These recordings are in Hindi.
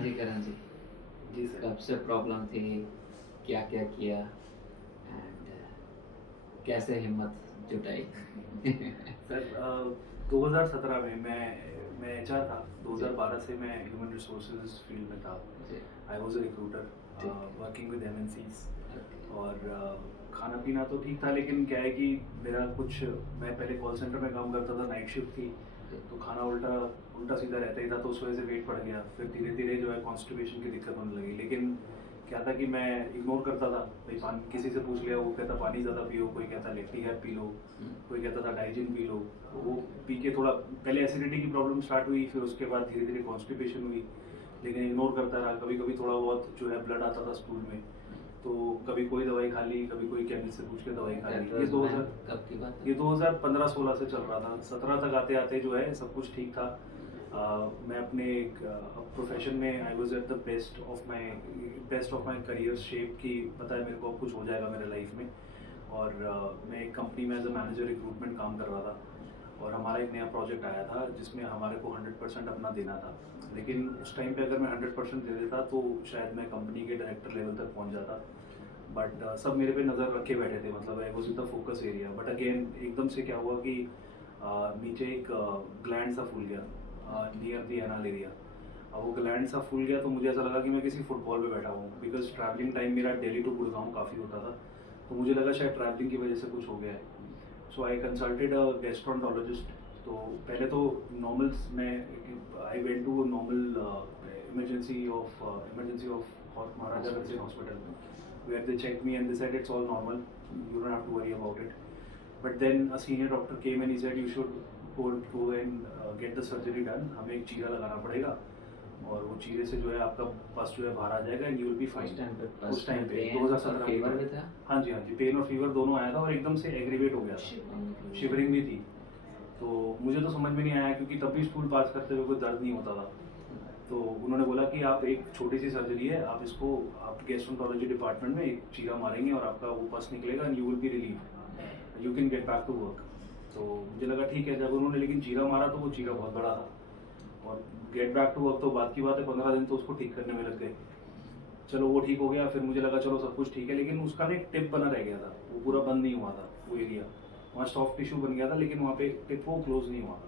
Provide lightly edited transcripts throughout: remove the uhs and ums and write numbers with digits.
जी करण जी, जी सर। कब से प्रॉब्लम थी, क्या क्या किया एंड कैसे हिम्मत जुटाई? सर 2017 में मैं एचआर था। जी 2012 से मैं ह्यूमन रिसोर्सेज फील्ड में था। जी। आई वाज अ रिक्रूटर ठीक वर्किंग विद एमएनसीज। है। ओके। और खाना पीना तो ठीक था, लेकिन क्या है कि मेरा कुछ, मैं पहले कॉल सेंटर में काम करता था, नाइट शिफ्ट थी। जी तो खाना उल्टा उल्टा सीधा रहता ही था, तो उस वजह से वेट बढ़ गया। फिर धीरे धीरे जो है कॉन्स्टिपेशन की दिक्कत होने लगी। लेकिन क्या था कि मैं इग्नोर करता था। भाई पानी किसी से पूछ लिया, वो कहता पानी ज़्यादा पियो, कोई कहता लेक्टी गैप पी लो, हम्म, कोई कहता था डाइजिन पी लो। तो वो पी के थोड़ा पहले एसिडिटी की प्रॉब्लम स्टार्ट हुई, फिर उसके बाद धीरे धीरे कॉन्स्टिपेशन हुई। लेकिन इग्नोर करता रहा। कभी कभी थोड़ा बहुत जो है ब्लड आता था स्टूल में, हम्म। तो कभी कोई दवाई खा ली, कभी कोई केमिस्ट से पूछ के दवाई खा ली। दैट ये वाज व्हेन, 2000 कब की बात है? ये 2015-16 से चल रहा था। 17 तक आते आते जो है सब कुछ ठीक था। मैं अपने एक प्रोफेशन में I was at the best of my career shape की। पता है मेरे को अब कुछ हो जाएगा मेरे लाइफ में। और मैं एक कंपनी में एज अ मैनेजर रिक्रूटमेंट काम कर रहा था। और हमारा एक नया प्रोजेक्ट आया था जिसमें हमारे को 100% अपना देना था। लेकिन उस टाइम पे अगर मैं 100% दे देता तो शायद मैं कंपनी के डायरेक्टर लेवल तक पहुंच जाता। बट सब मेरे पे नज़र रखे बैठे थे, मतलब I was in the focus area. But again एकदम से क्या हुआ कि नीचे एक ग्लैंड सा फूल गया नियर द एनल एरिया। अब वो ग्लैंड सा फूल गया तो मुझे ऐसा लगा कि मैं किसी फुटबॉल पे बैठा हूँ, बिकॉज ट्रैवलिंग टाइम मेरा दिल्ली टू गुड़गांव काफ़ी होता था। तो मुझे लगा शायद ट्रैवलिंग की वजह से कुछ हो गया है। So I consulted a gastroenterologist. तो पहले तो नॉर्मल मैं I went to normal emergency of Maharaja Agrasen hospital, where they checked me and they said it's all normal, you don't have to worry about it. But then a senior doctor came and he said you should go and get the surgery done. हमें एक चीरा लगाना पड़ेगा और वो चीरे से जो है आपका पस जो है बाहर आ जाएगा एंड यू विल बी उस फाइन। टाइम पे उस फर्स्ट टाइम में पे पेन और 2017 की फीवर भी बात। था? हाँ जी, पेन और फीवर दोनों आया था और एकदम से एग्रीवेट हो गया था, शिवरिंग भी थी। तो मुझे तो समझ में नहीं आया क्योंकि तब भी स्कूल पास करते हुए कोई दर्द नहीं होता था। तो उन्होंने बोला कि आप एक छोटी सी सर्जरी है, आप इसको आप गैस्ट्रोंटोलॉजी डिपार्टमेंट में एक चीरा मारेंगे और आपका वो पस निकलेगा and you will be relieve, you can get back to work. तो मुझे लगा ठीक है। जब उन्होंने लेकिन चीरा मारा तो वो चीरा बहुत बड़ा था और गेट बैक टू वर्क तो बात की बात है, 15 दिन तो उसको ठीक करने में लग गए। चलो वो ठीक हो गया, फिर मुझे लगा चलो सब कुछ ठीक है, लेकिन उसका ना एक टिप बना रह गया था, वो पूरा बंद नहीं हुआ था वो एरिया। वहाँ सॉफ्ट टिश्यू बन गया था लेकिन वहाँ पे टिप वो क्लोज नहीं हुआ था।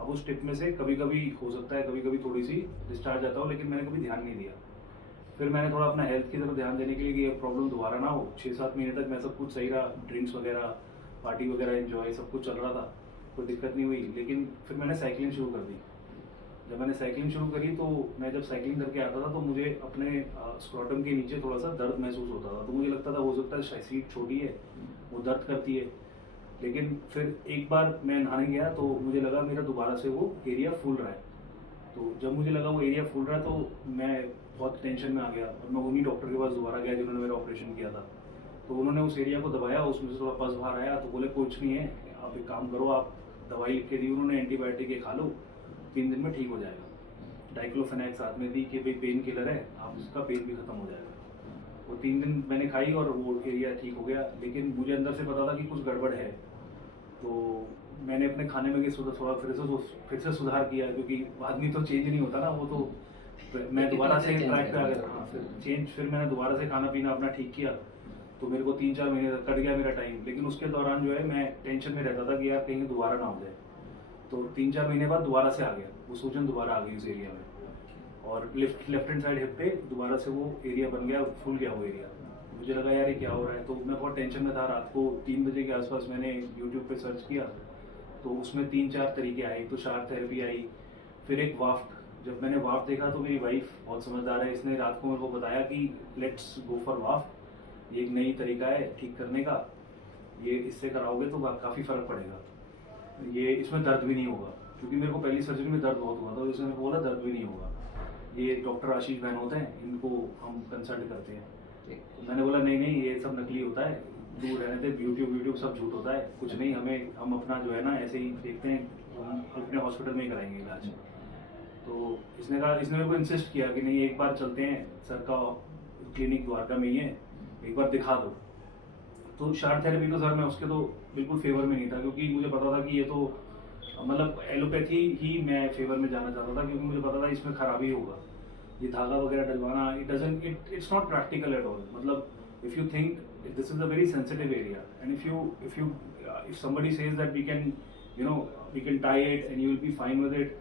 अब उस टिप में से कभी कभी हो सकता है, कभी कभी थोड़ी सी डिस्चार्ज आता हो, लेकिन मैंने कभी ध्यान नहीं दिया। फिर मैंने थोड़ा अपना हेल्थ की तरफ ध्यान देने के लिए कि ये प्रॉब्लम दोबारा ना हो। 6-7 महीने तक मैं सब कुछ सही रहा, ड्रिंक्स वगैरह, पार्टी वगैरह एंजॉय सब कुछ चल रहा था, कोई दिक्कत नहीं हुई। लेकिन फिर मैंने साइकिलिंग शुरू कर दी। जब मैंने साइकिलिंग शुरू करी तो मैं जब साइकिलिंग करके आता था तो मुझे अपने स्क्रॉटम के नीचे थोड़ा सा दर्द महसूस होता था। तो मुझे लगता था हो सकता है शायद सीट छोटी है, वो दर्द करती है। लेकिन फिर एक बार मैं नहाने गया तो मुझे लगा मेरा दोबारा से वो एरिया फूल रहा है। तो जब मुझे लगा वो एरिया फूल रहा है तो मैं बहुत टेंशन में आ गया और मैं उन्हीं डॉक्टर के पास दोबारा गया जिन्होंने मेरा ऑपरेशन किया था। तो उन्होंने उस एरिया को दबाया, उसमें से थोड़ा पस बाहर आया। तो बोले कुछ नहीं है, आप एक काम करो, आप दवाई लिख के दी उन्होंने, एंटीबायोटिक ये खा लो, 3 दिन में ठीक हो जाएगा। डाइक्लोफेनेक साथ में दी कि भाई पेन किलर है, आप उसका पेन भी खत्म हो जाएगा। वो 3 दिन मैंने खाई और वो एरिया ठीक हो गया। लेकिन मुझे अंदर से पता था कि कुछ गड़बड़ है। तो मैंने अपने खाने में थोड़ा फिर से सुधार किया, क्योंकि आदमी तो चेंज नहीं होता ना, वो तो तो मैं कितना दोबारा से से चेंज ट्रैक पे आ करा गया। हाँ, फिर मैंने दोबारा से खाना पीना अपना ठीक किया। तो मेरे को 3-4 महीने तक कट गया मेरा टाइम। लेकिन उसके दौरान जो है मैं टेंशन में रहता था कि यार कहीं दोबारा ना हो जाए। तो 3-4 महीने बाद दोबारा से आ गया, वो सूजन दोबारा आ गई उस एरिया में। और लेफ्ट हैंड साइड हिप पे दोबारा से वो एरिया बन गया, फूल गया वो एरिया। मुझे लगा यार ये क्या हो रहा है, तो मैं बहुत टेंशन में था। रात को 3 बजे के आसपास मैंने यूट्यूब पे सर्च किया तो उसमें 3-4 तरीके आए। एक तो शार्क थेरेपी आई, फिर एक वाफ्ट। जब मैंने वाफ्ट देखा तो मेरी वाइफ बहुत समझदार है, इसने रात को मेरे को बताया कि लेट्स गो फॉर वाफ्ट, ये एक नई तरीका है ठीक करने का, ये इससे कराओगे तो काफ़ी फ़र्क पड़ेगा, ये इसमें दर्द भी नहीं होगा। क्योंकि मेरे को पहली सर्जरी में दर्द बहुत हुआ था, तो इसने मेरे को बोला दर्द भी नहीं होगा, ये डॉक्टर आशीष बहन होते हैं, इनको हम कंसल्ट करते हैं। ठीक। तो मैंने बोला नहीं नहीं, ये सब नकली होता है, दूर रहने थे, यूट्यूब सब झूठ होता है, कुछ नहीं, हम अपना जो है ना ऐसे ही देखते हैं, हम अपने हॉस्पिटल में ही कराएंगे इलाज। तो इसने मेरे को इंसिस्ट किया कि नहीं एक बार चलते हैं, सर का क्लिनिक द्वारका में ही है, एक बार दिखा दो। तो शार्ट थेरेपी तो सर मैं उसके तो बिल्कुल फेवर में नहीं था, क्योंकि मुझे पता था कि ये तो मतलब एलोपैथी ही मैं फेवर में जाना चाहता था, क्योंकि मुझे पता था इसमें खराबी होगा। ये धागा वगैरह डलवाना, it's not practical at all. मतलब if you think this is a very sensitive area and if somebody says that we can tie it and you will be fine with it,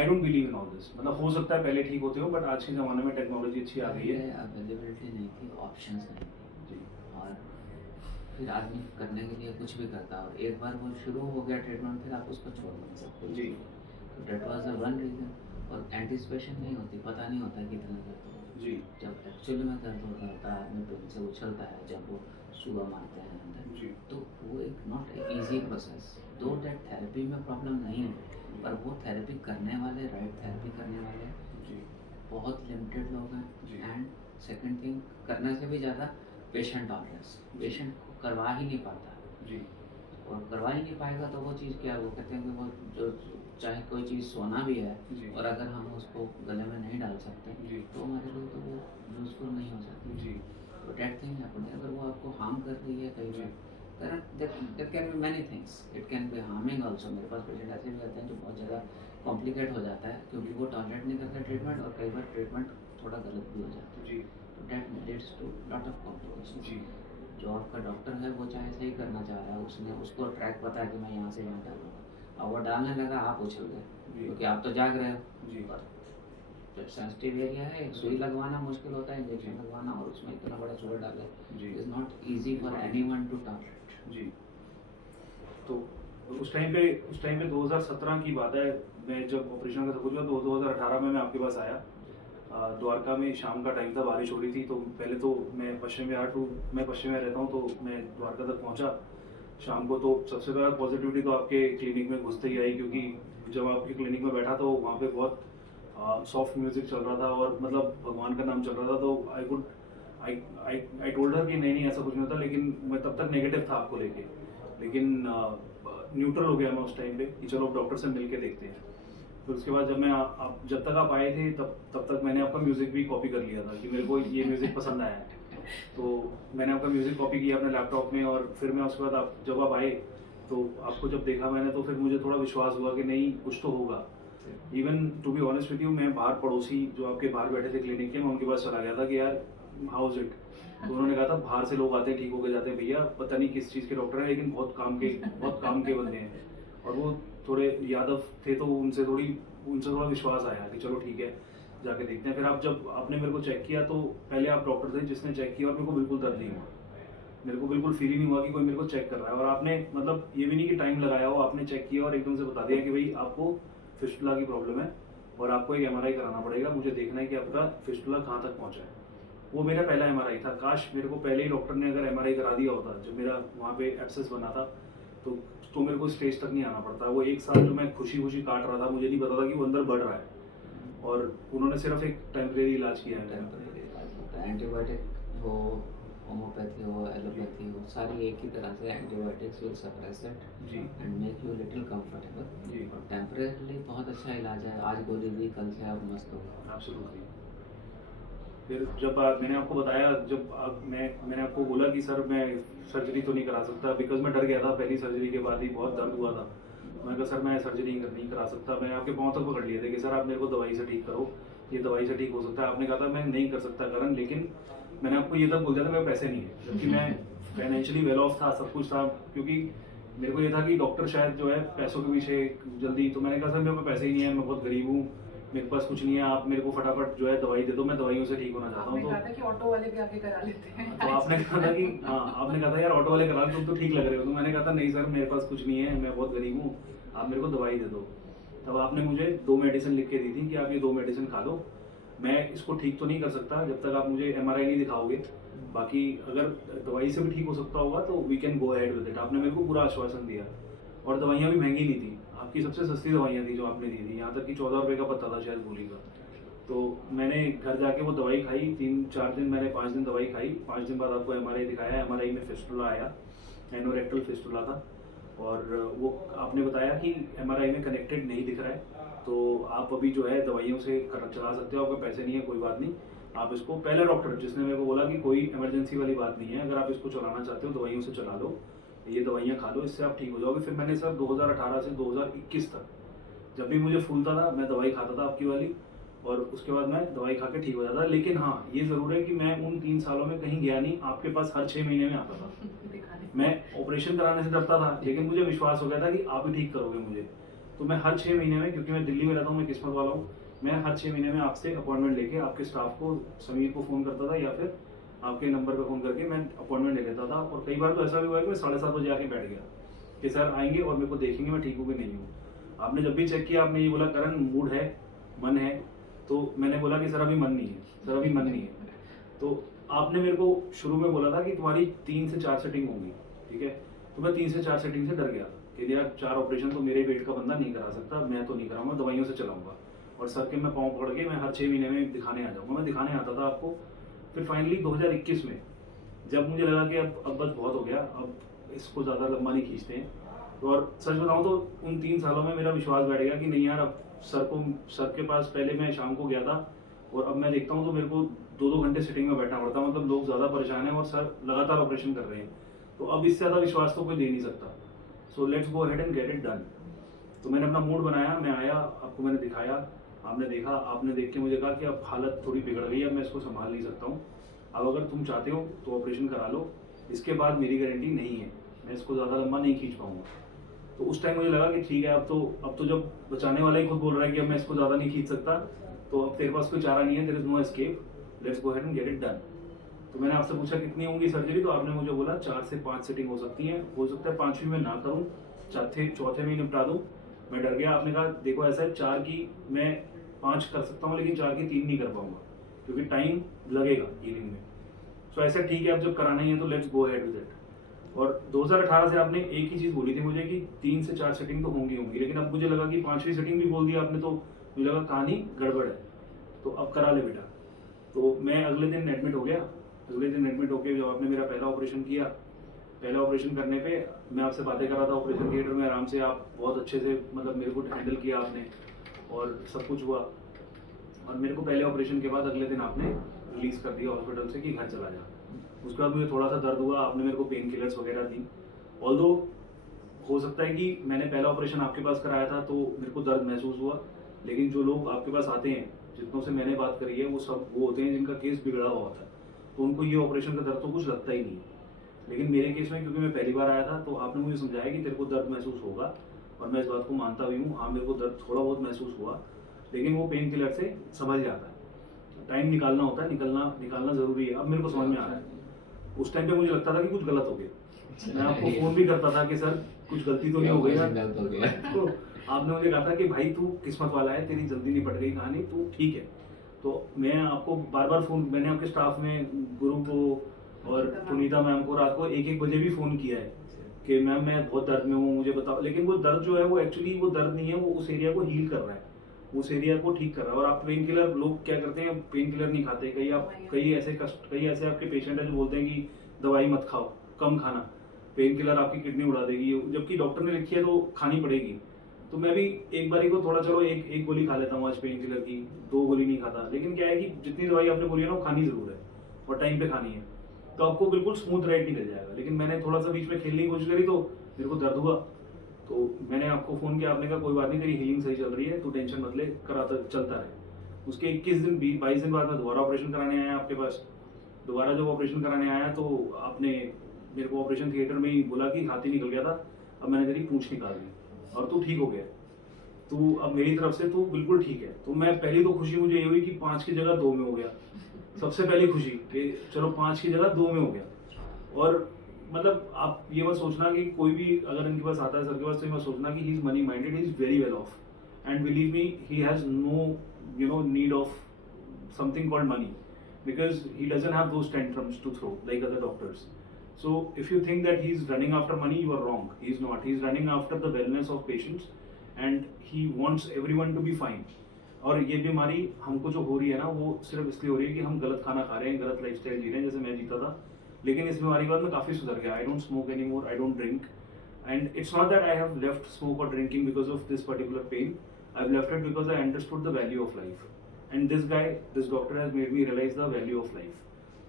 I don't believe in all this. मतलब हो सकता है पहले ठीक होते हो, बट आज के ज़माने में टेक्नोलॉजी अच्छी आ गई है. अवेलेबिलिटी नहीं थी, ऑप्शंस नहीं थे जी. और फिर आदमी करने के लिए कुछ भी करता है और एक बार वो शुरू हो गया ट्रीटमेंट फिर आप उसको छोड़ नहीं सकते. जी. तो that was the one reason. और एंटिसिपेशन नहीं होती, पता नहीं होता कितना दर्द होगा. जी. जब एक्चुअली में दर्द होता है आदमी पेन से उछलता है, जब वो सुबह मारते हैं अंदर, जी. तो वो एक नॉट इजी प्रोसेस. दो डेट थेरेपी में प्रॉब्लम नहीं है, पर वो थेरेपी करने वाले, राइट थेरेपी करने वाले जी. बहुत लिमिटेड लोग जी. हैं. एंड सेकंड थिंग, करने से भी ज़्यादा पेशेंट टॉलरेंस. पेशेंट को करवा ही नहीं पाता, जी. और करवा ही नहीं पाएगा तो वो चीज़ क्या, वो कहते हैं कि वो जो चाहे कोई चीज़ सोना भी है जी. और अगर हम उसको गले में नहीं डाल सकते जी. तो हमारे लिए तो वो यूज़फुल नहीं हो सकती. जी. तो डेट थिंग हैपन, अगर वो आपको हार्म कर रही है कई बार, there can be many things. It can be harming also. मेरे पास पेशेंट ऐसे भी आते हैं जो बहुत ज़्यादा कॉम्प्लिकेट हो जाता है क्योंकि वो टॉलरेट नहीं करते ट्रीटमेंट, और कई बार ट्रीटमेंट थोड़ा गलत भी हो जाता है. जी. तो that leads to lot of complication. जी. जो आपका डॉक्टर है वो चाहे सही करना चाह रहा है, उसने उसको ट्रैक पता है कि मैं यहाँ से यहाँ डालूंगा, अब वो डालने लगा, आप उछल गए जी. क्योंकि आप तो जाग रहे हो. जी. और जब सेंसिटिव एरिया है, सुई लगवाना मुश्किल होता है, इंजेक्शन लगवाना, और उसमें इतना बड़ा सुई डाले जी. Is not easy for anyone to tolerate. जी. तो उस टाइम पे 2017 की बात है. मैं जब ऑपरेशन का सब कुछ हुआ तो 2018 में मैं आपके पास आया. द्वारका में शाम का टाइम था, बारिश हो रही थी. तो पहले तो मैं पश्चिम में रहता हूँ, तो मैं द्वारका तक पहुँचा शाम को. तो सबसे पहले पॉजिटिविटी तो आपके क्लिनिक में घुसते ही आई, क्योंकि जब आपके क्लिनिक में बैठा तो वहाँ पे बहुत सॉफ्ट म्यूजिक चल रहा था और मतलब भगवान का नाम चल रहा था. तो आई टोल्ड हर कि नहीं ऐसा कुछ नहीं होता, लेकिन मैं तब तक नेगेटिव था आपको लेके. लेकिन न्यूट्रल हो गया मैं उस टाइम पे कि चलो डॉक्टर से मिल के देखते हैं. फिर उसके बाद जब तक आप आए थे तब तक मैंने आपका म्यूज़िक भी कॉपी कर लिया था कि मेरे को ये म्यूज़िक पसंद आया है. तो मैंने आपका म्यूज़िक कॉपी किया अपने लैपटॉप में, और फिर मैं उसके बाद जब आप आए तो आपको जब देखा मैंने, तो फिर मुझे थोड़ा विश्वास हुआ कि नहीं कुछ तो होगा. Even to be honest with you, मैं बाहर पड़ोसी जो आपके बाहर बैठे थे क्लिनिक के, मैं उनके पास चला गया था कि यार हाउ इज इट. तो उन्होंने कहा था बाहर से लोग आते हैं ठीक होके जाते हैं भैया, पता नहीं किस चीज़ के डॉक्टर हैं, लेकिन बहुत काम के बंदे हैं. और वो थोड़े यादव थे, तो उनसे थोड़ा विश्वास आया कि चलो ठीक है जाके देखते हैं. फिर जब आपने मेरे को चेक किया, तो पहले आप डॉक्टर थे जिसने चेक किया और मेरे को बिल्कुल दर्द नहीं हुआ. मेरे को बिल्कुल फील ही नहीं हुआ कि कोई मेरे को चेक कर रहा है. और आपने मतलब ये भी नहीं कि टाइम लगाया हो, आपने चेक किया और एकदम से बता दिया कि भाई आपको फिस्टुला की प्रॉब्लम है और आपको एक MRI कराना पड़ेगा, मुझे देखना है कि आपका फिस्टुला कहाँ तक पहुँचा है. वो मेरा पहला MRI था. काश मेरे को पहले ही डॉक्टर ने अगर MRI करा दिया होता, जब मेरा वहाँ पे एब्सेस बना था, तो मेरे को स्टेज तक नहीं आना पड़ता. वो एक साल जो मैं खुशी काट रहा था, मुझे नहीं पता था कि वो अंदर बढ़ रहा है. और उन्होंने सिर्फ एक टेम्परेरी इलाज किया है. एंटीबायोटिक हो, होम्योपैथी हो, एलोपैथी हो, सारी एक ही तरह से एंटीबायोटिक्स विल सप्रेस इट जी. And make you little comfortable. जी. और टेम्परेरीली बहुत अच्छा इलाज है. आज गोली दी, कल से आप मस्त हो. एब्सोल्युटली. फिर जब मैंने आपको बताया, मैंने आपको बोला कि सर मैं सर्जरी तो नहीं करा सकता, बिकॉज मैं डर गया था. पहली सर्जरी के बाद ही बहुत दर्द हुआ था. मैंने कहा सर मैं सर्जरी नहीं करा सकता. मैंने आपके पाँव तक पकड़ लिए थे कि सर आप मेरे को दवाई से ठीक करो, ये दवाई से ठीक हो सकता है. आपने कहा था मैं नहीं कर सकता करण, लेकिन मैंने आपको ये तक बोल दिया था मेरे पैसे नहीं है, जबकि मैं फाइनेंशियली वेल ऑफ था, सब कुछ था. क्योंकि मेरे को ये था कि डॉक्टर शायद जो है पैसों के पीछे जल्दी. तो मैंने कहा सर मेरे को पैसे ही नहीं है, मैं बहुत गरीब हूँ, मेरे पास कुछ नहीं है, आप मेरे को फटाफट जो है दवाई दे दो, मैं दवाइयों से ठीक होना चाहता हूँ. आपने कहा था कि ऑटो वाले भी आके करा लेते हैं. तो आपने कहा था कि आपने कहा था यार ऑटो वाले करा, तुम तो ठीक लग रहे हो. तो मैंने कहा था नहीं सर मेरे पास कुछ नहीं है, मैं बहुत गरीब हूँ, आप मेरे को दवाई दे दो. तब आपने मुझे 2 मेडिसिन लिख के दी थी कि आप ये 2 मेडिसिन खा लो. मैं इसको ठीक तो नहीं कर सकता जब तक आप मुझे MRI नहीं दिखाओगे, बाकी अगर दवाई से भी ठीक हो सकता होगा तो we can go ahead with it. आपने मेरे को पूरा आश्वासन दिया. और दवाइयाँ भी महंगी नहीं थी, आपकी सबसे सस्ती दवाइयाँ थी जो आपने दी थी. यहाँ तक कि 14 रुपये का पत्ता था शायद गोली का. तो मैंने घर जाके वो दवाई खाई. 3-4 दिन मैंने 5 दिन दवाई खाई. 5 दिन बाद आपको MRI दिखाया. MRI में फिस्टुला आया, एनोरेक्टल फिस्टुला था. और वो आपने बताया कि MRI में कनेक्टेड नहीं दिख रहा है, तो आप अभी जो है दवाइयों से चला सकते हो, आपके पैसे नहीं है, कोई बात नहीं. आप इसको, पहले डॉक्टर जिसने मेरे को बोला कि कोई इमरजेंसी वाली बात नहीं है, अगर आप इसको चलाना चाहते हो दवाइयों से चला लो, ये दवाइयाँ खा लो, इससे आप ठीक हो जाओगे. फिर मैंने सर 2018 से 2021 तक जब भी मुझे फूलता था मैं दवाई खाता था आपकी वाली, और उसके बाद मैं दवाई खा के ठीक हो जाता। लेकिन हाँ, ये ज़रूर है कि मैं उन 3 सालों में कहीं गया नहीं, आपके पास हर 6 महीने में आता था। दिखाने मैं ऑपरेशन कराने से डरता था, लेकिन मुझे विश्वास हो गया था कि आप ही ठीक करोगे मुझे। तो मैं हर 6 महीने में, क्योंकि मैं दिल्ली में रहता हूँ, मैं किस्मत वाला हूँ, मैं हर 6 महीने में आपसे अपॉइंटमेंट लेके आपके स्टाफ को, समीर को फ़ोन करता था या फिर आपके नंबर पे फ़ोन करके मैं अपॉइंटमेंट ले लेता था। और कई बार तो ऐसा भी हुआ है कि मैं 7:30 बजे आके बैठ गया कि सर आएंगे और मेरे को देखेंगे मैं ठीक हूँ कि नहीं हूँ। आपने जब भी चेक किया, आपने ये बोला करण मूड है, मन है, तो मैंने बोला कि सर अभी मन नहीं है, सर अभी मन नहीं है। तो आपने मेरे को शुरू में बोला था कि तुम्हारी 3 से 4 सेटिंग होंगी, ठीक है। तो मैं 3 से 4 सेटिंग से डर गया कि यार 4 ऑपरेशन तो मेरे वेट का बंदा नहीं करा सकता, मैं तो नहीं कराऊंगा, दवाइयों से चलाऊंगा और सर के मैं पाँव पकड़ के मैं हर 6 महीने में दिखाने आ जाऊंगा। मैं दिखाने आता था आपको। फिर फाइनली 2021 में जब मुझे लगा कि अब बस बहुत हो गया, अब इसको ज़्यादा लंबा नहीं खींचते हैं, और सच बताऊं तो उन 3 सालों में मेरा विश्वास बैठ गया कि नहीं यार, अब सर के पास पहले मैं शाम को गया था और अब मैं देखता हूँ तो मेरे को 2-2 घंटे सिटिंग में बैठना पड़ता है। मतलब लोग ज़्यादा परेशान हैं और सर लगातार ऑपरेशन कर रहे हैं, तो अब इससे ज़्यादा विश्वास तो कोई दे नहीं सकता। So let's go ahead and get it done. तो मैंने अपना मूड बनाया, मैं आया, आपको मैंने दिखाया, आपने देखा, आपने देख के मुझे कहा कि अब हालत थोड़ी बिगड़ गई है, अब मैं इसको संभाल नहीं सकता हूँ, अब अगर तुम चाहते हो तो ऑपरेशन करा लो, इसके बाद मेरी गारंटी नहीं है, मैं इसको ज़्यादा लंबा नहीं खींच पाऊंगा। तो उस टाइम मुझे लगा कि ठीक है, अब तो जब बचाने वाला ही खुद बोल रहा है कि अब मैं इसको ज़्यादा नहीं खींच सकता, तो अब तेरे पास कोई चारा नहीं है, there is no escape, let's go ahead and get it done. तो मैंने आपसे पूछा कितनी होंगी सर्जरी, तो आपने मुझे बोला 4 से 5 सेटिंग हो सकती हैं, हो सकता है 5वीं में ना करूँ, चौथे में निपटा दूँ। मैं डर गया। आपने कहा देखो ऐसा है, 4 की मैं 5 कर सकता हूँ लेकिन 4 की 3 नहीं कर पाऊंगा क्योंकि टाइम लगेगा हीलिंग में। सो ऐसा ठीक है, अब जब कराना ही है तो let's go ahead with it. और 2018 से आपने एक ही चीज़ बोली थी मुझे कि 3 से 4 सेटिंग तो होंगी, लेकिन अब मुझे लगा कि 5वीं सेटिंग भी बोल दिया आपने, तो मुझे लगा कहानी गड़बड़ है, तो अब करा ले बेटा। तो मैं अगले दिन एडमिट हो गया। अगले दिन एडमिट होकर जब आपने मेरा पहला ऑपरेशन किया, पहला ऑपरेशन करने पे मैं आपसे बातें कर रहा था ऑपरेशन थिएटर में आराम से, आप बहुत अच्छे से मतलब मेरे को हैंडल किया आपने और सब कुछ हुआ। और मेरे को पहले ऑपरेशन के बाद अगले दिन आपने रिलीज कर दिया हॉस्पिटल से कि घर चला जा। उसके बाद मुझे थोड़ा सा दर्द हुआ, आपने मेरे को पेन किलर्स वगैरह दी। ऑल्दो हो सकता है कि मैंने पहला ऑपरेशन आपके पास कराया था तो मेरे को दर्द महसूस हुआ, लेकिन जो लोग आपके पास आते हैं, जितनों से मैंने बात करी है, वो सब वो होते हैं जिनका केस बिगड़ा हुआ होता है, तो उनको ये ऑपरेशन का दर्द तो कुछ लगता ही नहीं है। लेकिन मेरे केस में क्योंकि मैं पहली बार आया था, तो आपने मुझे समझाया कि तेरे को दर्द महसूस होगा, और मैं इस बात को मानता भी हूँ। हाँ, मेरे को दर्द थोड़ा बहुत महसूस हुआ, लेकिन वो पेन किलर से संभल जाता है। टाइम निकालना होता है, निकालना ज़रूरी है। अब मेरे को समझ में आ रहा है। उस टाइम पे मुझे लगता था कि कुछ गलत हो गया। मैं आपको फ़ोन भी करता था कि सर कुछ गलती तो नहीं हो गई ना। तो आपने मुझे कहा था कि भाई तू किस्मत वाला है, तेरी जल्दी निपट गई कहानी, तू ठीक है। तो मैं आपको बार बार फ़ोन, मैंने आपके स्टाफ में गुरु को और पुनीता मैम को रात को 1-1 बजे भी फ़ोन किया है कि मैम मैं बहुत दर्द में हूँ, मुझे बताओ। लेकिन वो दर्द जो है वो एक्चुअली वो दर्द नहीं है, वो उस एरिया को हील कर रहा है, उस एरिया को ठीक कर रहा है। और आप पेन किलर, लोग क्या करते हैं, पेन किलर नहीं खाते। कई ऐसे आपके पेशेंट हैं जो बोलते हैं कि दवाई मत खाओ, कम खाना, पेन किलर आपकी किडनी उड़ा देगी, जबकि डॉक्टर ने लिखी है तो खानी पड़ेगी। तो मैं भी एक बारी को थोड़ा, चलो एक गोली खा लेता हूँ आज पेन किलर की, 2 गोली नहीं खाता। लेकिन क्या है कि जितनी दवाई आपने बोली है ना, वो खानी जरूर है और टाइम पे खानी है, तो आपको बिल्कुल स्मूथ राइड निकल जाएगा। लेकिन मैंने थोड़ा सा बीच में खेलने की कोशिश करी तो मेरे को दर्द हुआ, तो मैंने आपको फ़ोन किया। आपने कहा कोई बात नहीं, तेरी हीलिंग सही चल रही है, तू टेंशन मत ले, कराता चलता रहे। उसके 22 दिन बाद मैं दोबारा ऑपरेशन कराने आया आपके पास। दोबारा जब ऑपरेशन कराने आया तो आपने मेरे को ऑपरेशन थिएटर में ही बोला कि हाथी निकल गया था, अब मैंने तेरी पूंछ निकाल दी और तू ठीक हो गया, तू अब मेरी तरफ से तू बिल्कुल ठीक है। तो मैं पहली तो खुशी मुझे ये हुई कि 5 की जगह 2 में हो गया। सबसे पहली खुशी कि चलो 5 की जगह 2 में हो गया। और मतलब आप ये मत सोचना कि कोई भी अगर इनके पास आता है सर के पास, तो ये मत सोचना कि he is money minded, he is very well off, and believe me he has no need of something called money, because he doesn't have those tantrums to throw like other doctors. So if you think that he is running after money, you are wrong. He is not. He is running after the wellness of patients and he wants everyone to be fine. और ये बीमारी हमको जो हो रही है ना, वो सिर्फ इसलिए हो रही है कि हम गलत खाना खा रहे हैं, गलत लाइफस्टाइल जी रहे हैं, जैसे मैं जीता था। लेकिन इस बीमारी के बाद मैं काफ़ी सुधर गया। I don't smoke any more, I don't drink, and it's not that I have left smoke और drinking because of this particular pain. I have left it because I understood the value of life, and this doctor has made me realise the value of life.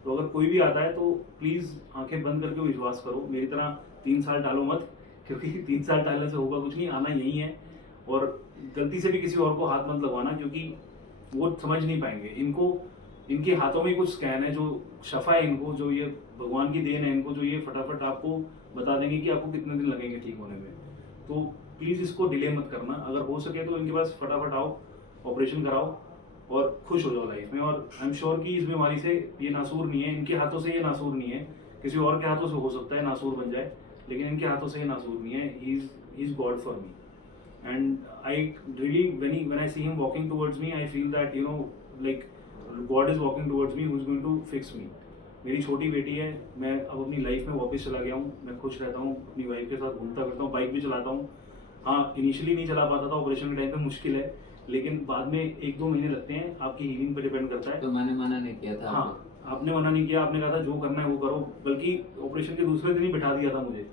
तो अगर कोई भी आता है तो प्लीज़ आंखें बंद करके विश्वास करो, मेरी तरह 3 साल डालो मत, क्योंकि 3 साल डालने से होगा कुछ नहीं, आना यही है। और गलती से भी किसी और को हाथ मत लगवाना, क्योंकि वो समझ नहीं पाएंगे। इनको इनके हाथों में कुछ स्कैन है, जो शफा है इनको, जो ये भगवान की देन है इनको, जो ये फटाफट आपको बता देंगे कि आपको कितने दिन लगेंगे ठीक होने में। तो प्लीज़ इसको डिले मत करना, अगर हो सके तो इनके पास फटाफट आओ, ऑपरेशन कराओ और खुश हो जाओ लाइफ में। और आई एम श्योर कि इस बीमारी से ये नासूर नहीं है, इनके हाथों से ये नासूर नहीं है, किसी और के हाथों से हो सकता है नासूर बन जाए, लेकिन इनके हाथों से ये नासूर नहीं है। He is God for me, and I really when I see him walking towards me, I feel that like God is walking towards me, who's going to fix me. मेरी छोटी बेटी है, मैं अब अपनी लाइफ में वापस चला गया हूँ, मैं खुश रहता हूँ, अपनी वाइफ के साथ घूमता फिरता हूँ, बाइक भी चलाता हूँ। हाँ, इनिशियली नहीं चला पाता था, ऑपरेशन के टाइम पे मुश्किल है, लेकिन बाद में 1-2 महीने लगते हैं, आपकी हीलिंग पे डिपेंड करता है। तो मैंने मना नहीं किया था। हाँ, आपने मना नहीं किया, आपने कहा था जो करना है वो करो, बल्कि ऑपरेशन के दूसरे दिन ही बिठा दिया था मुझे,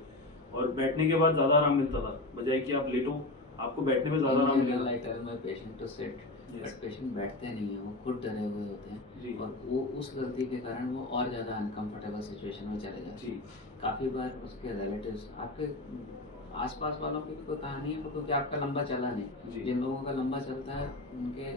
और बैठने के बाद ज़्यादा आराम मिलता था, बजाय कि आप लेटो, आपको बैठने में ज़्यादा आराम मिलेगा। I tell my patient to sit, Yes. but patient बैठते नहीं है, वो खुद डरे हुए होते जी। हैं और वो उस गलती के कारण वो और ज़्यादा अनकंफर्टेबल सिचुएशन में चले जाते जी। हैं। काफ़ी बार उसके रिलेटिव्स, आपके आसपास वालों की भी कोई कहानी है, क्योंकि आपका लंबा चला जी। नहीं। जिन लोगों का लंबा चलता है उनके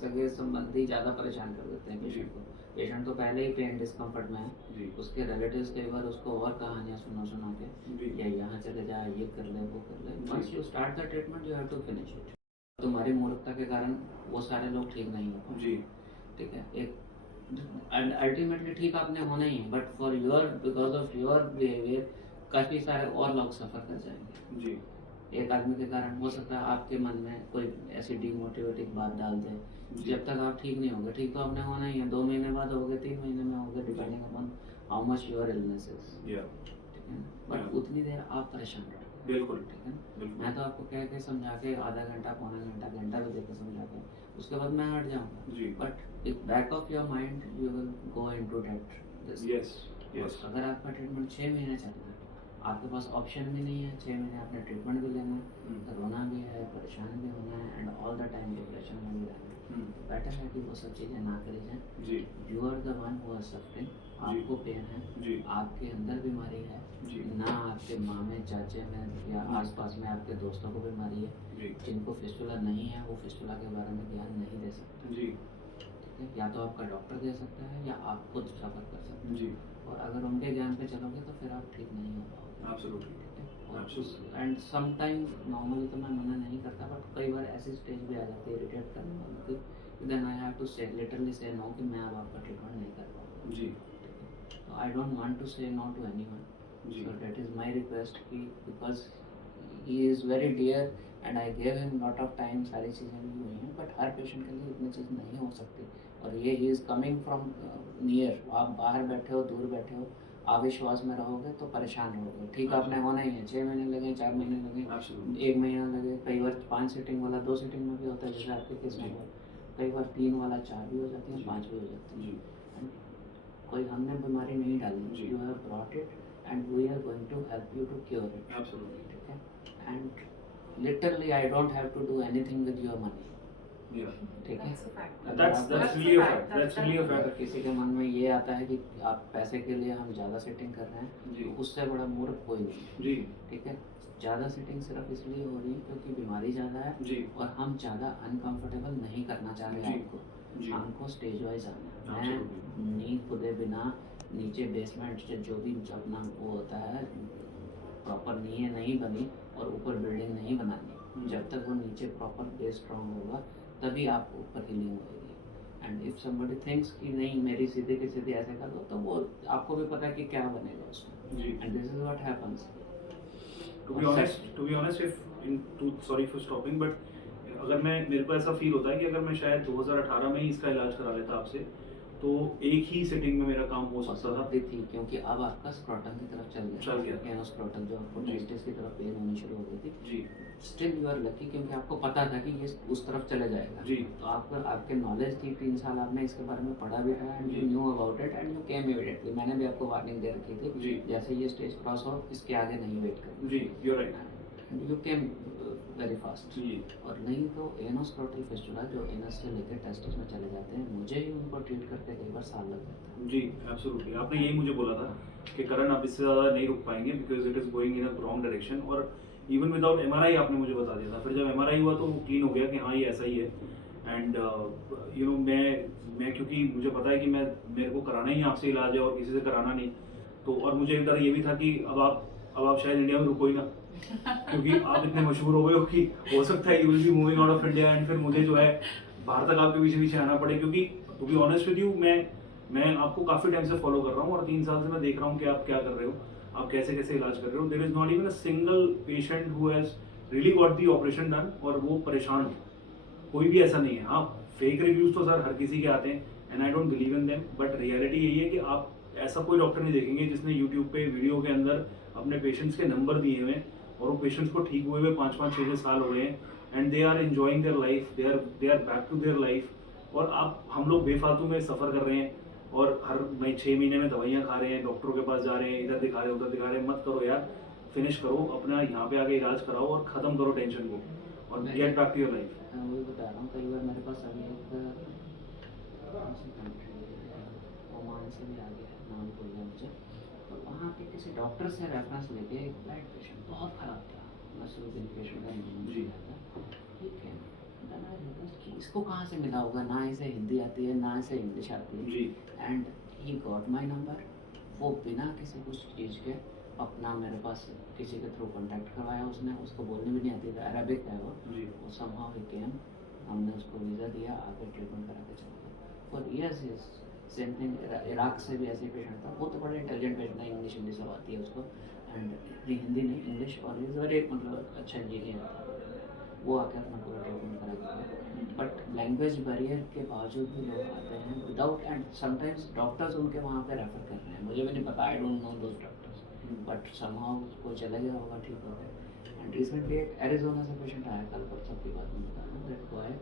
सगे संबंधी ज़्यादा परेशान कर देते हैं पेशेंट को। पेशेंट तो पहले ही पेन डिस्कम्फर्ट में है, जी। उसके रिलेटिव्स कई बार उसको और कहानियाँ सुना के जी। या यहाँ चले जा, ये कर ले, वो कर ले। जी। Once you start the treatment you have to finish it. तुम्हारी मूर्खता के कारण वो सारे लोग ठीक नहीं हो पाए। जी। ठीक है, एक अल्टीमेटली ठीक आपने होना ही है, but for your because of your behaviour काफ़ी सारे और लोग सफ़र कर जाएंगे। जी। एक आदमी के कारण हो सकता है आपके मन में कोई ऐसी डिमोटिवेटिंग बात डाल दे। जी। जब तक आप ठीक नहीं होगे, ठीक तो आपने होना ही है, 2 महीने बाद होगे, 3 महीने में होगे, depending upon how much your illness is. या ठीक है, बट Yeah. उतनी देर आप परेशान रहो। बिल्कुल। ठीक है, बिल्कुल। मैं तो आपको कह के समझा के आधा घंटा, पौना घंटा, घंटा भी देकर समझा के उसके बाद मैं हट जाऊंगा। जी। But if back of your mind you will go into that this. Yes. Yes. अगर आपका ट्रीटमेंट 6 महीने चल रहा है, आपके पास ऑप्शन भी नहीं है, 6 महीने आपने ट्रीटमेंट भी लेना है, रोना भी है, परेशान भी होना है, and all the time depression में भी रहना है। बेटर है कि वो सब चीज़ें ना करी जाएं। जी। You are the one who are suffering, आपको पेन है, जी। आपके अंदर बीमारी है, जी। ना आपके मामे चाचे में या आसपास में आपके दोस्तों को बीमारी है। जी। जिनको फिस्टुला नहीं है वो फिस्टुला के बारे में ज्ञान नहीं दे सकते। जी। ठीक है, या तो आपका डॉक्टर दे सकता है या आप खुद सफ़र कर सकते हैं। जी। और अगर उनके ज्ञान पे चलोगे तो फिर आप ठीक नहीं हो पाओगे। Absolutely. Absolutely. And sometime normally तो मैं मना नहीं करता, बट कई बार ऐसी स्टेज भी आ जाती है इरिटेट करने वाली कि देन आई हैव टू से लिटरली से नो कि मैं अब आपका ट्रीटमेंट नहीं कर पाऊँगा। जी। तो I don't want to say no to anyone, जी। So that is my request कि because he is very dear and I gave him lot of time, सारी चीज़ें भी हुई हैं, बट हर पेशेंट के लिए इतनी चीज़ नहीं हो सकती। और ये he is coming from near, आप बाहर बैठे हो, दूर बैठे हो, अविश्वास में रहोगे तो परेशान रहोगे। ठीक आपने होना ही है, 6 महीने लगे, 4 महीने लगे, Absolutely. 1 महीना लगे, कई बार 5 सीटिंग वाला 2 सीटिंग में भी होता है, जैसे आपके केस में जी। हुआ। कई बार 3 वाला 4 भी हो जाती है, जी। 5 भी हो जाती है। जी। कोई हमने बीमारी नहीं डाली, जी। You have brought it and we are going to help you to cure it. Absolutely. ठीक है, and literally I don't have to do anything with your money. Yeah. ठीक है, That's a fact. अगर That's आप- that's That's really a a fact. fact. That's That's really a a अगर fact. किसी के मन में ये आता है कि आप पैसे के लिए हम ज़्यादा सीटिंग कर रहे हैं, जी। तो उससे बड़ा मूर्ख कोई नहीं है। जी। ठीक है, ज़्यादा सीटिंग सिर्फ इसलिए हो रही है क्योंकि बीमारी ज़्यादा है जी। और हम ज़्यादा अनकंफर्टेबल नहीं करना चाह रहे जी। हैं आपको। जी। हमको स्टेज वाइज आना है। Absolutely. मैं नी खुदे बिना नीचे बेसमेंट से जो भी अपना वो होता है, प्रॉपर नी नहीं बनी और ऊपर बिल्डिंग नहीं बनानी। जब तक वो नीचे प्रॉपर बेस स्ट्रॉन्ग होगा तभी आप ऊपर हीलिंग होगी। एंड इफ समबडी थिंक्स कि नहीं मेरी सीधे की सीधे ऐसे कर दो, तो वो आपको भी पता है कि क्या बनेगा उसमें। जी। And this is what happens. To be honest, sorry for stopping, but अगर मेरे को ऐसा फील होता है कि अगर मैं शायद 2018 में ही इसका इलाज करा लेता आपसे, तो एक ही सिटिंग में मेरा काम हो सकता था। थी क्योंकि अब आपका स्क्रोटम की तरफ चल गया एनोस्क्रोटम, जो आपको जी। टेस्टिस की तरफ पेन होनी शुरू हो गई थी। जी। स्टिल यू आर लकी क्योंकि आपको पता था कि ये उस तरफ चले जाएगा। जी। तो आपके नॉलेज थी, 3 साल आपने इसके बारे में पढ़ा भी था एंड जी। You knew about it and you came immediately. मैंने भी आपको वार्निंग दे रखी थी, जी। जैसे ये स्टेज क्रॉस हो इसके आगे नहीं वेट करना। जी। You're right. You came very fast. जी। और नहीं तो एनोस्क्रोटल फिस्टुला जो एनस से लेकर टेस्टिस में चले जाते हैं, मुझे ही उनको ट्रीट करते कई बार साल लग जाता है। जी। एब्सोल्युटली, आपने यही मुझे बोला था कि करण आप इससे ज़्यादा नहीं रुक पाएंगे because it is going in a wrong direction. और इवन विदाउट MRI आपने मुझे बता दिया था। फिर जब MRI हुआ तो वो क्लीन हो गया कि हाँ ये ऐसा ही है। एंड यू नो मैं क्योंकि मुझे पता है कि मेरे को कराना ही आपसे इलाज है और किसी से कराना नहीं, तो और मुझे एक डर ये भी था कि अब आप शायद इंडिया में रुको ही ना, क्योंकि आप इतने मशहूर हो गए हो कि हो सकता है you will be moving out of India and फिर मुझे जो है बाहर तक आपके पीछे पीछे आना पड़े, क्योंकि to be honest with you मैं आपको काफ़ी टाइम से फॉलो कर रहा हूँ और 3 साल से मैं देख रहा हूँ कि आप क्या कर रहे हो, आप कैसे कैसे इलाज कर रहे हो। There is not even a single patient who has really got the operation done और वो परेशान हो, कोई भी ऐसा नहीं है। आप फेक रिव्यूज तो सर हर किसी के आते हैं and I don't believe in them, but reality यही है कि आप ऐसा कोई डॉक्टर नहीं देखेंगे जिसने यूट्यूब पे वीडियो के अंदर अपने पेशेंट्स के नंबर दिए हुए और वो पेशेंट्स को ठीक हुए हुए 5-5, 6-6 साल हो गए हैं and they are enjoying their life, they are back to their life. और हम लोग बेफालतू में सफ़र कर रहे हैं और हर 6 महीने में दवाइयाँ खा रहे हैं, डॉक्टरों के पास जा रहे हैं, इधर दिखा रहे हैं उधर दिखा रहे हैं। मत करो यार, फिनिश करो अपना, यहाँ पे आके इलाज कराओ और ख़त्म करो टेंशन को और get back to your life. मैं वही बता रहा हूँ, कई बार मेरे पास अभी एक कौन सी कंट्री है, ओमान से भी आ गया है, नाम भूल गया मुझे, तो वहाँ के किसी डॉक्टर से रेफरेंस लेके एक ब्लड पेशेंट बहुत ख़राब था, मसरूफ पेशेंट का नाम जी। था, ठीक है। then I realized कि इसको कहाँ से मिला होगा, ना इसे हिंदी आती है ना इसे इंग्लिश आती है, जी। And he got my number, वो बिना किसी कुछ चीज़ के अपना मेरे पास किसी के थ्रू कांटेक्ट करवाया उसने, उसको बोलने भी नहीं आती थी, अरबिक है जी। वो somehow he came, हमने उसको वीज़ा दिया, आके ट्रीटमेंट करा के चला गया। For years is same thing. Iraq से भी ऐसे पेशेंट था, वो तो बड़ा इंटेलिजेंट पेशेंट था, इंग्लिश हिंदी सब आती है उसको, एंड हिंदी नहीं इंग्लिश, और इज़ वेरी मतलब अच्छा इंजीनियर था, वो आके अपना पूरा ट्रीटमेंट करा देते हैं। बट लैंग्वेज बैरियर के बावजूद भी लोग आते हैं विदाउट, एंड समटाइम्स डॉक्टर्स उनके वहाँ पे रेफर कर रहे हैं, मुझे भी नहीं पता, I don't know those doctors, but somehow कोई चला गया होगा, ठीक हो गया। एंड रिसेंटली एक एरिजोना से पेशेंट आया, कल परसों की बात में बता रहा हूँ, दैट बॉय,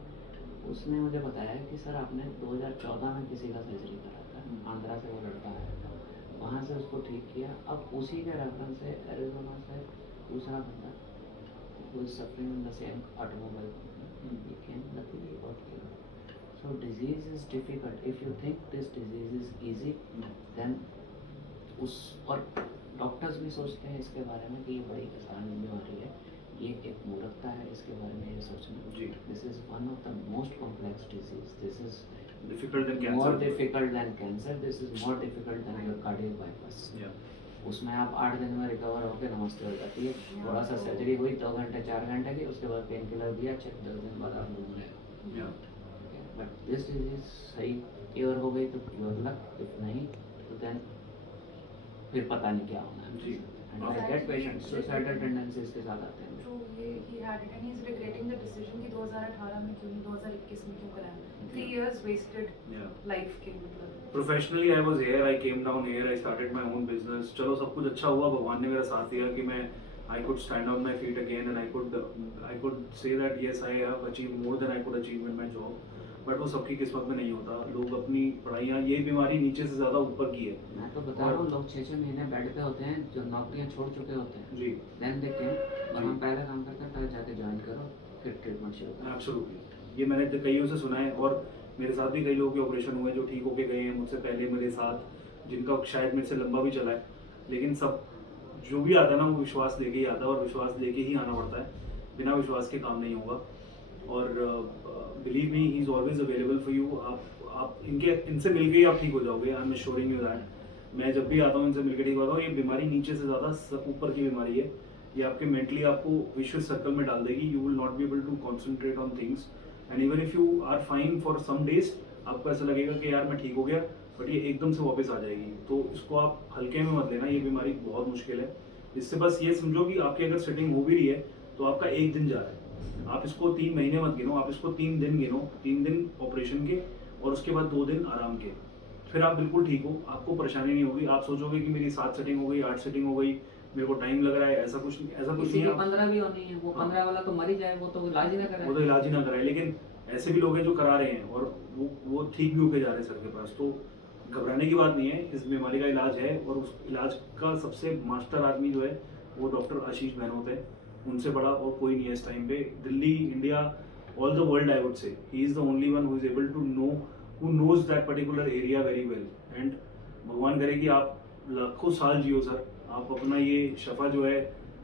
उसने मुझे बताया कि सर आपने 2014 में किसी का सर्जरी करा था, आंध्रा से वो लड़का आया था, वहाँ से उसको ठीक किया, अब उसी के रेफरेंस से एरिजोना से दूसरा बंदा who is suffering in the same automobile company, he came, luckily he got cured. So disease is difficult. If you think this disease is easy, then उस, और डॉक्टर्स भी सोचते हैं इसके बारे में कि ये बड़ी आसान बीमारी है, ये एक मूर्खता है इसके बारे में ये सोचना। जी। This is one of the most complex disease. This is Difficult than more cancer. difficult than cancer. This is more difficult than your cardiac bypass. Yeah. उसमें आप 8 दिन में रिकवर होकर नमस्ते हो जाती है, थोड़ा सा सर्जरी हुई 2 घंटे 4 घंटे की, उसके बाद पेन किलर दिया, चेक 10 दिन बाद आप घूम रहे हो। Yeah. बट दिस डिजीज सही क्योर हो गई तो प्योर लक, इफ नहीं तो देन फिर पता नहीं क्या होना है। जी। And I get patients suicidal tendencies के साथ आते हैं। True, he had it and he's regretting the decision कि 2018 में क्यों नहीं 2021 में क्यों कराया। 3 years wasted Yeah. life के मतलब। Professionally, I was here. I came down here. I started my own business. चलो सब कुछ अच्छा हुआ, भगवान ने मेरा साथ दिया कि मैं I could stand on my feet again and I could say that yes, I have achieved more than I could achieve in my job. But वो सबकी किस्मत में नहीं होता। लोग अपनी पढ़ाइयाँ, ये बीमारी नीचे से ज़्यादा ऊपर की है। मैं तो बता रहा हूँ, लोग 6-6 महीने बेड पे होते हैं जो नौकरियाँ छोड़ चुके होते हैं। जी। देन दे केम, और हम पहले काम करते हैं, पहले जाके ज्वाइन करो, फिर ट्रीटमेंट शुरू करो। एब्सोल्युटली, ये मैंने तो कईयों से सुना है और मेरे साथ भी कई लोगों के ऑपरेशन हुए जो ठीक होके गए हैं मुझसे पहले मेरे साथ, जिनका शायद मेरे से लंबा भी चला है, लेकिन सब जो भी आता है ना वो विश्वास लेके ही आता है और विश्वास लेके ही आना पड़ता है, बिना विश्वास के काम नहीं होगा। और believe me, he is always available for you. आप इनसे मिल के ही आप ठीक हो जाओगे, I am assuring you that. मैं जब भी आता हूँ इनसे मिलकर ठीक होता हूँ। ये बीमारी नीचे से ज़्यादा सब ऊपर की बीमारी है, ये आपके मेंटली आपको विशियस सर्कल में डाल देगी। You will not be able to concentrate on things and even if you are fine for some days, आपको ऐसा लगेगा कि यार मैं ठीक हो गया, बट ये एकदम से वापस आ जाएगी। तो इसको आप हल्के में मत लेना, ये बीमारी बहुत मुश्किल है। इससे बस ये समझो कि आपकी अगर सेटिंग हो भी रही है तो आपका 1 दिन जा रहा है। आप इसको 3 महीने मत गिनो, आप इसको 3 दिन गिनो, 3 दिन ऑपरेशन के और उसके बाद 2 दिन आराम के, फिर आप बिल्कुल ठीक हो, आपको परेशानी नहीं होगी। आप सोचोगे कि मेरी 7 सेटिंग हो गई, 8 सेटिंग हो गई, मेरे को टाइम लग रहा है, ऐसा कुछ किसी नहीं की है। 15 भी होनी है, वो 15 वाला तो मर ही जाए, वो तो इलाज ही ना करे। वो तो इलाज ही ना कराए, लेकिन ऐसे भी लोग हैं जो करा रहे हैं और वो ठीक भी होके जा रहे हैं सर के पास। तो घबराने की बात नहीं है, इस बीमारी का इलाज है और उस इलाज का सबसे मास्टर आदमी जो है वो डॉक्टर आशीष बहनोत है। उनसे बड़ा और कोई नहीं है इस टाइम पे Delhi, India, all the world I would say. He is the only one who is able to know, who knows that particular area very well. And भगवान करे कि आप लाखों साल जियो सर, आप अपना ये शफा जो है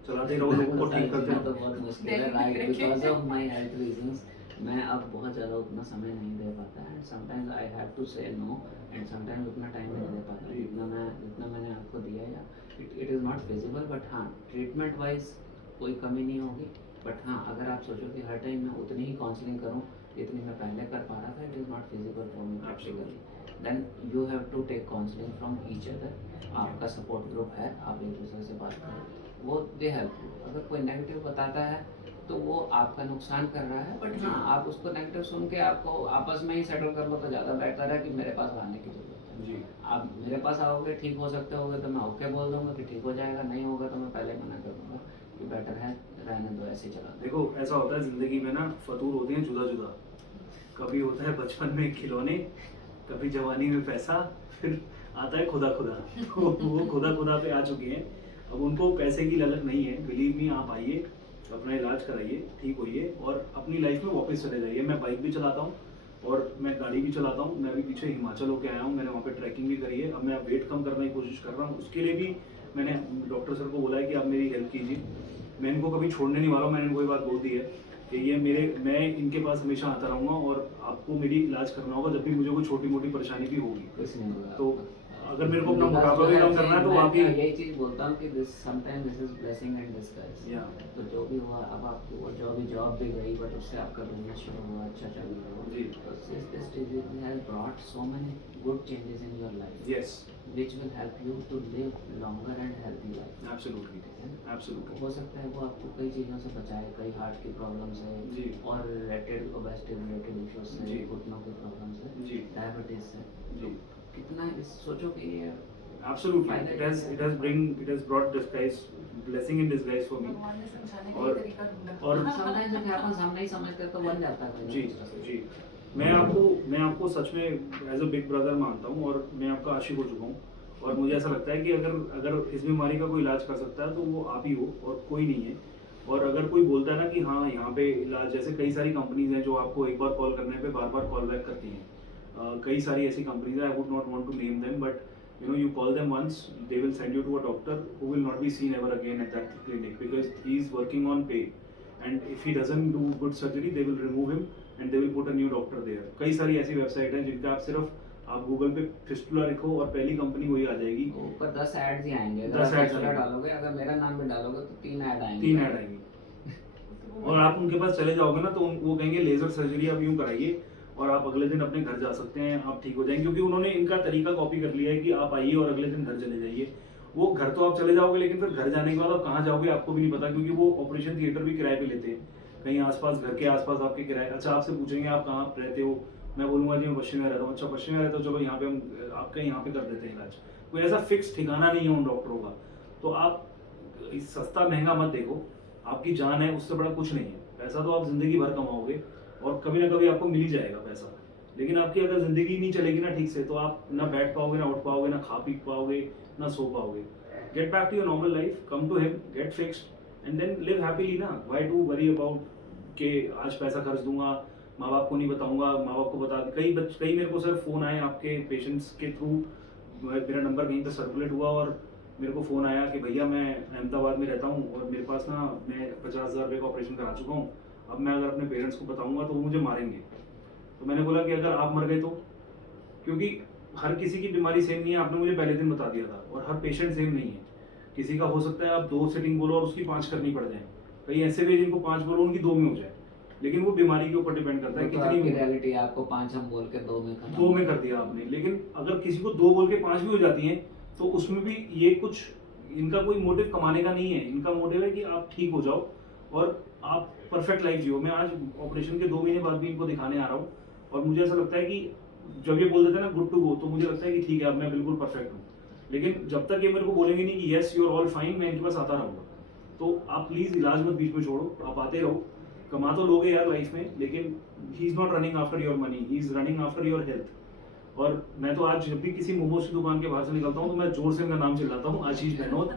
चलाते रहो, लोगों को ठीक करते तो रहो। बहुत मुश्किल है, right, because of my health reasons मैं अब बहुत ज़्यादा उतना समय नहीं दे पाता and sometimes I have to say no and sometimes उतना टाइम नहीं दे पाता जितना मैंने आपको दिया या it is not feasible but हाँ ट्रीटमेंट वाइज कोई कमी नहीं होगी बट हाँ अगर आप सोचो कि हर टाइम मैं उतनी ही काउंसलिंग करूँ जितनी मैं पहले कर पा रहा था it is not feasible for me practically then you have to take counselling from each other आपका सपोर्ट ग्रुप है आप एक दूसरे से बात करें वो दे हेल्प यू अगर कोई नेगेटिव बताता है तो वो आपका नुकसान कर रहा है बट हाँ आप उसको नेगेटिव सुन के आपको आपस में ही सेटल कर लो तो ज़्यादा बेहतर है कि मेरे पास आने की जरूरत है जी आप मेरे पास आओगे ठीक हो सकते होगे तो मैं ओके बोल दूंगा कि ठीक हो जाएगा नहीं होगा तो मैं पहले मना कर दूंगा कि बेटर है रहने दो ऐसे ही चला दो देखो ऐसा होता है ज़िंदगी में ना, फतूर होते हैं जुदा जुदा। कभी होता है बचपन में खिलौने, कभी जवानी में पैसा, फिर आता है खुदा खुदा। वो खुदा खुदा पे आ चुके हैं। अब उनको पैसे की ललक नहीं है, बिलीव मी। आप आइए, अपना इलाज कराइए, ठीक होइए और अपनी लाइफ में वापस चले जाइए। मैं बाइक भी चलाता हूँ और मैं गाड़ी भी चलाता हूँ। मैं अभी पीछे हिमाचल होके आया हूँ, मैंने वहाँ पे ट्रैकिंग भी करी है। अब मैं वेट कम करने की कोशिश कर रहा हूँ, उसके लिए भी मैंने डॉक्टर सर को बोला है कि आप मेरी हेल्प कीजिए। मैं इनको कभी छोड़ने नहीं वाला हूँ। मैंने इनको ये बात बोल दी है कि ये मैं इनके पास हमेशा आता रहूँगा और आपको मेरी इलाज करना होगा जब भी मुझे कोई छोटी मोटी परेशानी भी होगी। कुछ नहीं होगा तो आपका। अगर मेरे को अपना बिकॉज़ मोटापा जो भी है कम करना है तो मैं आप ही यही चीज़ बोलता हूँ कि this sometimes this is blessing and disguise या तो जो भी हुआ अब आपकी वो जॉब भी गई बट उससे आपका बिजनेस शुरू हुआ अच्छा चल रहा हो जी तो since this disease has brought so many good changes in your life yes which will help you to live longer and healthy life absolutely absolutely हो सकता है वो आपको कई चीज़ों से बचाए कई हार्ट की प्रॉब्लम से जी और रिलेटेड ओबेसिटी रिलेटेड इश्यूज से जी। घुटनों की प्रॉब्लम से जी डायबिटीज से जी कितना सोचो कि ये absolutely it has brought disguise blessing in disguise for me भगवान ने समझाने का और- ये तरीका ढूंढा और समटाइम्स इट हैपेंस हम नहीं समझते तो बन जाता है जी जी मैं आपको सच में एज अ बिग ब्रदर मानता हूँ और मैं आपका आशिक हो चुका हूँ और मुझे ऐसा लगता है कि अगर इस बीमारी का कोई इलाज कर सकता है तो वो आप ही हो और कोई नहीं है। और अगर कोई बोलता है ना कि हाँ यहाँ पे इलाज, जैसे कई सारी कंपनीज हैं जो आपको एक बार कॉल करने पे बार बार कॉल बैक करती हैं। कई सारी ऐसी कंपनीज हैं, I would not want to name them, but you call them once, they will send you to a doctor who will not be seen ever again at that clinic because he is working on pay, and if he doesn't do good surgery they will remove him and they will put a new doctor there। कई सारी ऐसी वेबसाइट हैं जिनका आप गूगल पे फिस्टुला लिखो और पहली कंपनी वही आ जाएगी। ऊपर 10 एड्स ही आएंगे अगर 10 आप ads एक्स्ट्रा आएंगे। डालोगे अगर मेरा नाम भी डालोगे तो 3 ऐड आएंगे 3 ऐड आएंगी और आप उनके पास चले जाओगे ना तो वो कहेंगे लेजर सर्जरी आप यूँ कराइए और आप अगले दिन अपने घर जा सकते हैं, आप ठीक हो जाएंगे। क्योंकि उन्होंने इनका तरीका कॉपी कर लिया है कि आप आइए और अगले दिन घर चले जाइए। वो घर तो आप चले जाओगे लेकिन फिर घर जाने के बाद आप कहाँ जाओगे आपको भी नहीं पता, क्योंकि वो ऑपरेशन थिएटर भी किराए पे लेते हैं कहीं आसपास, घर के आसपास आपके किराए। अच्छा आपसे पूछेंगे आप कहाँ रहते हो, मैं बोलूँगा जी मैं पश्चिम में रहता हूँ। अच्छा पश्चिम में रहता हूँ, चलो यहाँ पे हम आपका यहाँ पे कर देते हैं इलाज। कोई ऐसा फिक्स ठिकाना नहीं है उन डॉक्टरों का। तो आप सस्ता महंगा मत देखो, आपकी जान है उससे बड़ा कुछ नहीं है। पैसा तो आप जिंदगी भर कमाओगे और कभी ना कभी आपको मिल ही जाएगा पैसा, लेकिन आपकी अगर जिंदगी नहीं चलेगी ना ठीक से तो आप ना बैठ पाओगे, ना उठ पाओगे, ना खा पी पाओगे, ना सो पाओगे। Get back to your normal life, come to him, get fixed and then live happily ना। व्हाई टू वरी अबाउट कि आज पैसा खर्च दूंगा, माँ बाप को नहीं बताऊंगा, माँ बाप को बता। कई मेरे को सर फोन आए आपके पेशेंट्स के थ्रू, मेरा नंबर कहीं पे सर्कुलेट हुआ और मेरे को फ़ोन आया कि भैया मैं अहमदाबाद में रहता हूँ और मेरे पास ना मैं 50,000 रुपये का ऑपरेशन करा चुका हूँ, अब मैं अगर अपने पेरेंट्स को बताऊंगा तो वो मुझे मारेंगे। तो मैंने बोला कि अगर आप मर गए तो, क्योंकि हर किसी की बीमारी सेम नहीं है, आपने मुझे पहले दिन बता दिया था, और हर पेशेंट सेम नहीं है। किसी का हो सकता है आप 2 सेटिंग बोलो और उसकी 5 करनी पड़ जाए, कई ऐसे भी जिनको 5 बोलो उनकी 2 में हो जाए, लेकिन वो बीमारी के ऊपर डिपेंड करता है कितनी रियलिटी है। आपको 5 हम बोल के 2 में खत्म 2 में कर दिया आपने। लेकिन अगर किसी को 2 बोल के 5 भी हो जाती हैं तो उसमें भी ये कुछ, इनका कोई मोटिव कमाने का नहीं है, इनका मोटिव है कि आप ठीक हो जाओ और आप परफेक्ट लाइफ जियो। मैं आज ऑपरेशन के 2 महीने बाद भी इनको दिखाने आ रहा हूँ और मुझे ऐसा लगता है कि जब ये बोल देते हैं ना गुड टू गो, तो मुझे लगता है कि ठीक है अब मैं बिल्कुल परफेक्ट हूँ। लेकिन जब तक ये मेरे को बोलेंगे नहीं कि yes you are all fine, मैं इनके पास आता रहूँगा। तो आप प्लीज़ इलाज मत बीच में छोड़ो, आप आते रहो। कमा तो लोगे यार लाइफ में, लेकिन he is not running after your money, he is running after your health. और मैं तो आज जब भी किसी मोमोज की दुकान के बाहर से निकलता हूँ तो मैं जोर से मेरा नाम चिल्लाता हूँ, आशीष बहनोत,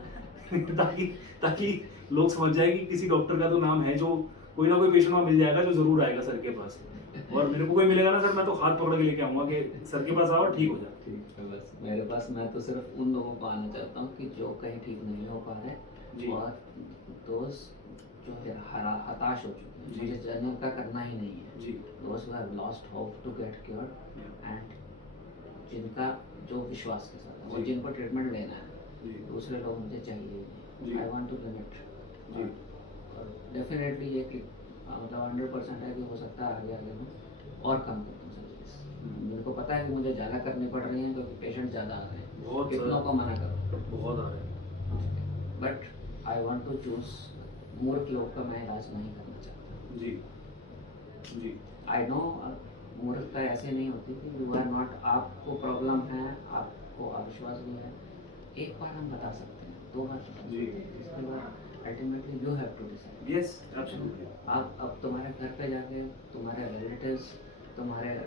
ताकि लोग समझ जाए कि किसी डॉक्टर का तो नाम है, जो कोई ना कोई पेशेंट वहाँ मिल जाएगा जो जरूर आएगा सर के पास। और मेरे को कोई मिलेगा ना सर, मैं तो हाथ पकड़ के लेके आऊंगा कि सर के पास आओ ठीक हो जाए। ठीक है, बस मेरे पास मैं तो सिर्फ उन लोगों को आना चाहता हूँ कि जो कहीं ठीक नहीं हो पा जी। रहे और दोस्त जो हताश हो चुके हैं जी। मुझे जर्नल का करना ही नहीं है। जी Those who have lost hope to get cured and जिनका जो विश्वास के साथ है, और जी। जिनको ट्रीटमेंट लेना है, जी दूसरे लोग मुझे चाहिए ही जी। नहीं। I want to limit. जी। और डेफिनेटली ये कि मतलब 100% है कि हो सकता है आगे आगे में और कम कर दूँ सर्जरीज। मेरे को पता है कि मुझे ज़्यादा करनी पड़ रही हैं क्योंकि पेशेंट ज़्यादा आ रहे हैं। बहुत कितनों को मना करो, बहुत आ रहे हैं। But I want to choose मूर्ख लोग का मैं इलाज नहीं करना चाहता। जी जी आई नो मूर्खता ऐसे नहीं होती कि यू आर नॉट, आपको प्रॉब्लम है, आपको अविश्वास भी है, एक बार हम बता सकते हैं, 2 बार बता जी। सकते हैं, इसके बाद ultimately you have to decide. Yes absolutely. आप अब तुम्हारे घर पे जाके तुम्हारे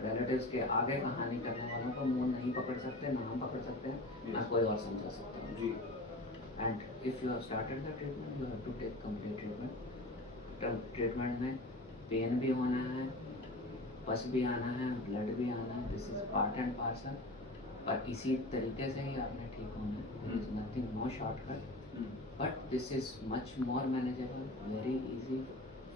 रिलेटिव्स के आगे कहानी करने वालों को मुंह नहीं पकड़ सकते, ना हम पकड़ सकते हैं, ना Yes. कोई और समझा सकता है। जी and if you have started the treatment, you have to take complete treatment. Treatment में पेन भी होना है, पस भी आना है, ब्लड भी आना है, this is part and parcel. और इसी तरीके से ही आपने ठीक होना है। Is nothing, no shortcut, but this is much more manageable, very easy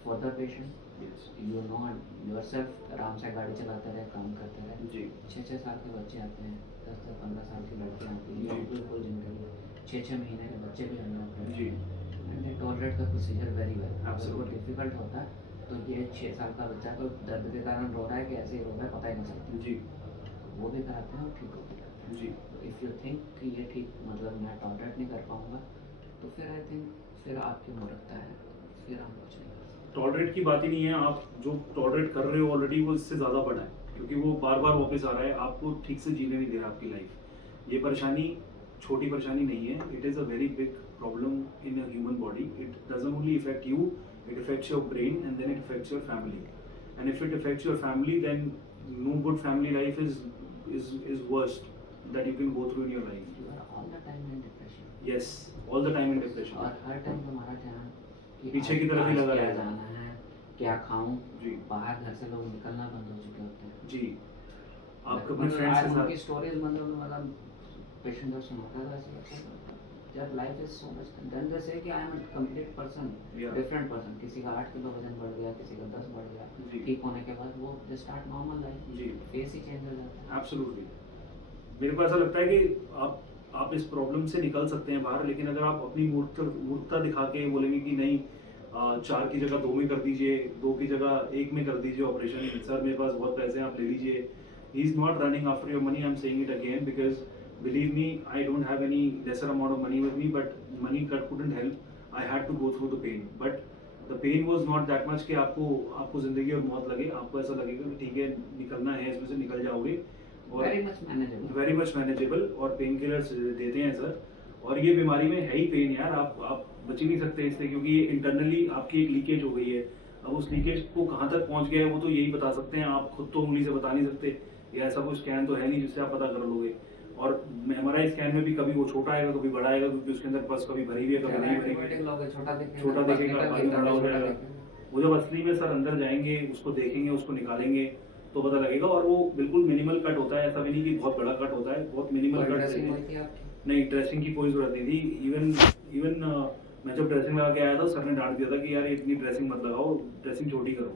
for the patient. Yes you know yourself, आराम से गाड़ी चलाते रहे, काम करते रहे। जी 6-6 साल के बच्चे आते हैं, 10-15 साल की लड़कियाँ आती जी। हैं, बिल्कुल जिनके लिए 6-6 महीने के बच्चे भी हमने ऑपरेट जी। किए। And they tolerate the procedure very well. अगर वो Absolutely. डिफिकल्ट होता है तो ये 6 साल का बच्चा तो दर्द के कारण रो रहा है कि ऐसे ही रो रहा है, पता ही नहीं चलता। जी वो भी कराते हैं और ठीक होते रहते हैं। जी इफ़ यू थिंक कि ये ठीक, मतलब मैं टॉलरेट नहीं कर पाऊँगा, तो फिर आई थिंक फिर आपकी मूर्खता है, फिर हम कुछ नहीं कर सकते। टॉलरेट की बात ही नहीं है। आप जो टॉलरेट कर रहे हो ऑलरेडी वो इससे ज़्यादा बड़ा है, क्योंकि वो बार बार वापस आ रहा है, आपको ठीक से जीने नहीं दे रहा आपकी लाइफ। ये परेशानी छोटी परेशानी नहीं है, it is a very big problem in a human body. It doesn't only effect you, it affects your brain and then it affects your family, and if it affects your family then no good family life is worst that you can go through in your life. You are all the time in depression. Yes, all the time in depression. और हर टाइम हमारा ध्यान कि पीछे की तरफ ही आज लगा क्या रहेगा। जाना है, क्या खाऊं। जी बाहर घर से लोग निकलना बंद हो चुके होते हैं। जी आप अपने फ्रेंड्स के उनकी साथ स्टोरीज मतलब पेशेंट जब सुनाता था ऐसा लगता था जब life is so much, then they say कि I am a complete person, Yeah. Different person. किसी का 8 किलो वजन बढ़ गया, किसी का 10 बढ़ गया, जी। ठीक होने के बाद वो दे स्टार्ट नॉर्मल लाइफ, जी फेस ही चेंज हो जाता है। एब्सोल्युटली। मेरे को ऐसा लगता है कि आप इस प्रॉब्लम से निकल सकते हैं बाहर, लेकिन अगर आप अपनी मूर्खता दिखा के बोलेंगे कि नहीं 4 की जगह 2 में कर दीजिए, 2 की जगह 1 में कर दीजिए ऑपरेशन, सर मेरे पास बहुत पैसे हैं आप ले लीजिए, he is not running after your money. I am saying it again because believe me, I don't have any lesser amount of money with me, but money couldn't help. I had to go through the pain, but the pain was not that much कि आपको जिंदगी और मौत लगे। आपको ऐसा लगेगा कि ठीक है निकलना है, इसमें से निकल जाओगे। और very much manageable, very much manageable, और पेन किलर्स देते हैं सर। और ये बीमारी में है ही पेन यार, आप बच ही नहीं सकते इससे, क्योंकि ये इंटरनली आपकी एक लीकेज हो गई है। अब उस लीकेज को कहाँ तक पहुँच गया है वो तो यही बता सकते हैं, आप खुद तो उंगली से बता नहीं सकते, या ऐसा कोई स्कैन तो है नहीं जिससे आप पता कर लोगे। और MRI स्कैन में भी कभी वो छोटा आएगा कभी बड़ा आएगा, क्योंकि उसके अंदर पस कभी भरी हुई है कभी नहीं भरी हुई है। लोग छोटा छोटा देखेगा बाद में बड़ा हो जाएगा। वो जब असली में सर अंदर जाएंगे, उसको देखेंगे, उसको निकालेंगे तो पता लगेगा। और वो बिल्कुल मिनिमल कट होता है, ऐसा भी नहीं कि बहुत बड़ा कट होता है, बहुत मिनिमल कट है। नहीं, ड्रेसिंग की कोई जरूरत नहीं थी। इवन मैं जब ड्रेसिंग लगा के आया था, सर ने डांट दिया था कि यार इतनी ड्रेसिंग मत लगाओ, ड्रेसिंग छोटी करो,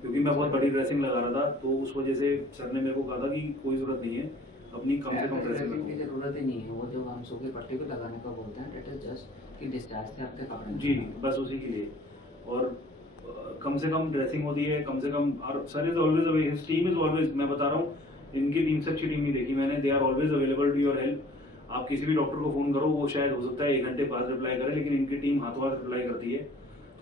क्योंकि मैं बहुत बड़ी ड्रेसिंग लगा रहा था। तो उस वजह से सर ने मेरे को कहा था कि कोई जरूरत नहीं है, अपनी कम से कम ड्रेसिंग की जरूरत ही नहीं है। वो जो हम सूखी पट्टी पे लगाने का बोलते हैं, दैट इज जस्ट कि डिस्चार्ज से आपके कपड़े जी बस उसी के लिए। और कम से कम ड्रेसिंग होती है, कम से कम। और sir is always away, his team is always, मैं बता रहा हूँ इनकी टीम से अच्छी टीम नहीं देखी मैंने। They are always available to your help. आप किसी भी डॉक्टर को फोन करो, वो शायद हो सकता है 1 घंटे बाद रिप्लाई करे, लेकिन इनकी टीम हाथों हाथ रिप्लाई करती है।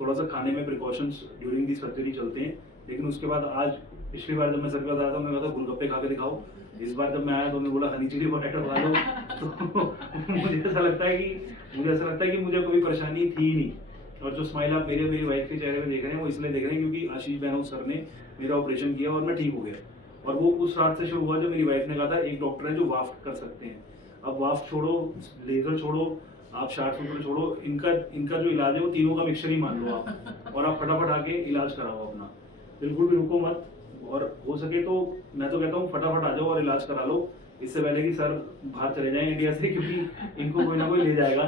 थोड़ा सा खाने में प्रिकॉशंस ड्यूरिंग दी सर्जरी चलते हैं, लेकिन उसके बाद आज पिछली बार जब मैं सर के पास आया था, मैं कहा था गोलगप्पे खा के दिखाओ। इस बार जब मैं आया तो उन्होंने बोला हनी चिली पोटैटो खा लो। तो मुझे ऐसा लगता है कि मुझे कोई परेशानी थी ही नहीं। और जो स्माइल आप मेरी वाइफ के चेहरे पे देख रहे हैं, वो इसलिए देख रहे हैं क्योंकि आशीष बहनोत सर ने मेरा ऑपरेशन किया और मैं ठीक हो गया। और वो उस रात से शुरू हुआ जब मेरी वाइफ ने कहा था एक डॉक्टर है जो वाफ्ट कर सकते हैं। अब वाफ्ट छोड़ो, लेजर छोड़ो, आप शार्ट सूत्र छोड़ो, इनका जो इलाज है वो तीनों का मिक्सचर ही मान लो आप, और आप फटाफट आके इलाज कराओ अपना, बिल्कुल भी रुको मत। और हो सके तो मैं तो कहता हूँ फटाफट आ जाओ और इलाज करा लो, इससे पहले कि सर बाहर चले जाएं इंडिया से, क्योंकि इनको कोई ना कोई ले जाएगा।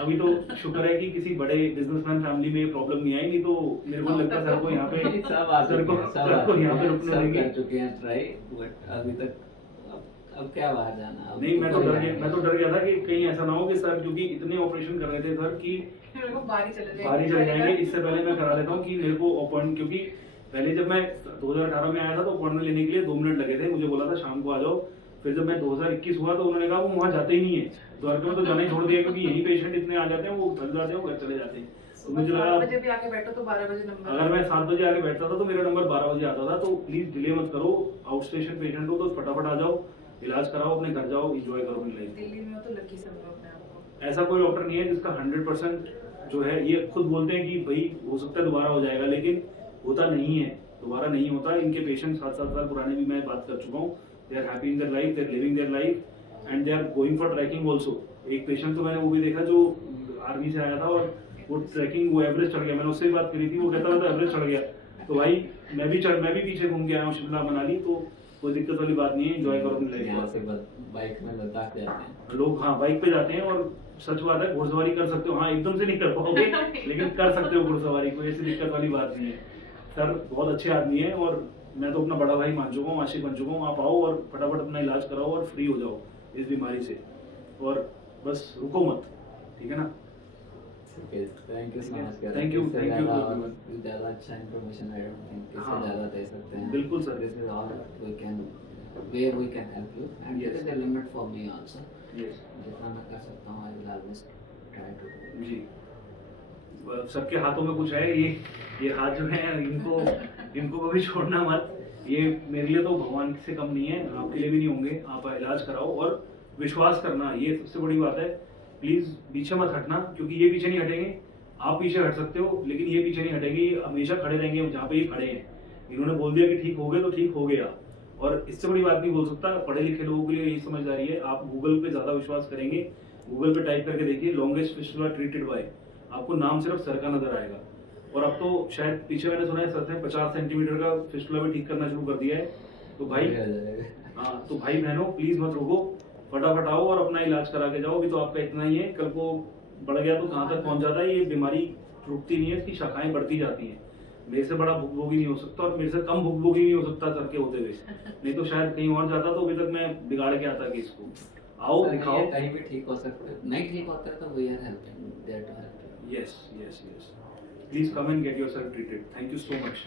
अभी तो शुक्र है कि किसी बड़े बिजनेसमैन फैमिली में प्रॉब्लम नहीं आई, नहीं तो मेरे को लगता है सर को यहाँ पे सब आ सर को चुके हैं, सर को यहाँ पे रुकने सब देंगे। कर चुके हैं ट्राई, बट अभी तक अब क्या बाहर जाना, अब नहीं, मैं तो कोई डर आया गया, मैं तो डर गया था कि कहीं ऐसा ना हो कि सर, क्योंकि इतने ऑपरेशन कर रहे थे सर कि मेरे को बाहर ही चले जाएंगे। बाहर ही चले जाएंगे। इससे पहले मैं करा लेता हूँ कि मेरे को अपॉइंट, क्योंकि पहले जब मैं 2018 में आया था तो अपॉइंटमेंट लेने के लिए 2 मिनट लगे थे, मुझे बोला था शाम को आ जाओ। फिर जब मैं 2021 हुआ तो उन्होंने कहा वो वहाँ जाते ही नहीं है, द्वारका में तो जाना ही छोड़ दिया, क्योंकि यही पेशेंट इतने आ जाते हैं, वो थक जाते हैं, वो घर चले जाते हैं। तो सुबह मुझे लगा 7 बजे भी आके बैठो तो 12 बजे नंबर। अगर मैं 7 बजे आके बैठता था तो मेरा नंबर 12 बजे आता था। तो प्लीज डिले मत करो, आउट स्टेशन पेशेंट हो तो फटाफट आ जाओ, इलाज कराओ, अपने घर जाओ, एंजॉय करो अपनी लाइफ। दिल्ली में हो तो लकी समझो अपने आप को। ऐसा कोई डॉक्टर नहीं है जिसका 100% जो है, ये खुद बोलते हैं कि भाई हो सकता है दोबारा हो जाएगा, लेकिन होता नहीं है, दोबारा नहीं होता। इनके पेशेंट 7-7 साल पुराने भी मैं बात कर चुका हूँ। They are happy in their life, they are living their life and they are going for trekking also. एक पेशेंट तो मैंने वो भी देखा जो आर्मी से आया था और वो ट्रैकिंग, वो एवरेज चढ़ गया। मैंने उससे भी बात करी थी, वो कहता मैं तो एवरेज चढ़ गया। तो भाई मैं भी पीछे घूम के आया हूँ शिमला मनाली, तो कोई दिक्कत वाली बात नहीं है, एंजॉय करो अपनी यहाँ लाइफ। से बाइक में लद्दाख जाते हैं लोग हाँ बाइक पे जाते हैं, और सच बात है घुड़सवारी कर सकते हो। हाँ एकदम से नहीं कर पाओगे लेकिन कर सकते हो घुड़सवारी, कोई ऐसी दिक्कत वाली बात नहीं है। सर बहुत अच्छे आदमी है और मैं तो अपना बड़ा भाई मान चुका हूँ, आशिक बन चुका हूँ। आप आओ और फटाफट अपना इलाज कराओ और फ्री हो जाओ इस बीमारी से, और बस रुको मत, ठीक है ना। Thank you so much. Thank you, thank you. ज़्यादा अच्छा इन्फॉर्मेशन आई डोंट थिंक इससे हाँ। ज़्यादा दे सकते हैं। बिल्कुल sir. This is all we can, where we can help you and Yes. This is the limit for me also. Yes जितना मैं कर सकता हूँ I will always try to do. जी, सबके हाथों में कुछ है। ये हाथ जो है इनको कभी छोड़ना मत। ये मेरे लिए तो भगवान से कम नहीं है, आपके लिए भी नहीं होंगे। आप इलाज कराओ और विश्वास करना, ये सबसे बड़ी बात है। प्लीज पीछे मत हटना, क्योंकि ये पीछे नहीं हटेंगे। आप पीछे हट सकते हो लेकिन ये पीछे नहीं हटेंगे, ये हमेशा खड़े रहेंगे जहाँ पे ये खड़े हैं। इन्होंने बोल दिया कि ठीक हो गए तो ठीक हो गया, और इससे बड़ी बात नहीं बोल सकता। पढ़े लिखे लोगों के लिए यही समझदारी है। आप गूगल पे ज्यादा विश्वास करेंगे, गूगल पे टाइप करके देखिए लॉन्गेस्ट फिस्टुला ट्रीटेड बाय, आपको नाम सिर्फ सर का नजर आएगा। और अब तो शायद पीछे मैंने सुना है सर ने 50 सेंटीमीटर का फिस्टुला भी ठीक करना शुरू कर दिया है। तो भाई हाँ, तो भाई बहनों प्लीज मत रुको, फटाफट आओ और अपना इलाज करा के जाओ। अभी तो आपका इतना ही है, कल को बढ़ गया तो कहाँ तक पहुंच जाता है। ये बीमारी रुकती नहीं है, इसकी शाखाएं बढ़ती जाती हैं। मेरे से बड़ा भुगभोगी नहीं हो सकता और मेरे से कम भुगभोगी नहीं हो सकता सर के होते हुए, नहीं तो शायद कहीं और जाता तो अभी तक मैं बिगाड़ के आता कि इसको आओ दिखाओ। कहीं भी ठीक हो सकते हैं, नहीं ठीक होता है तो we are helping there to help. Yes. Please come and get yourself treated. Thank you so much.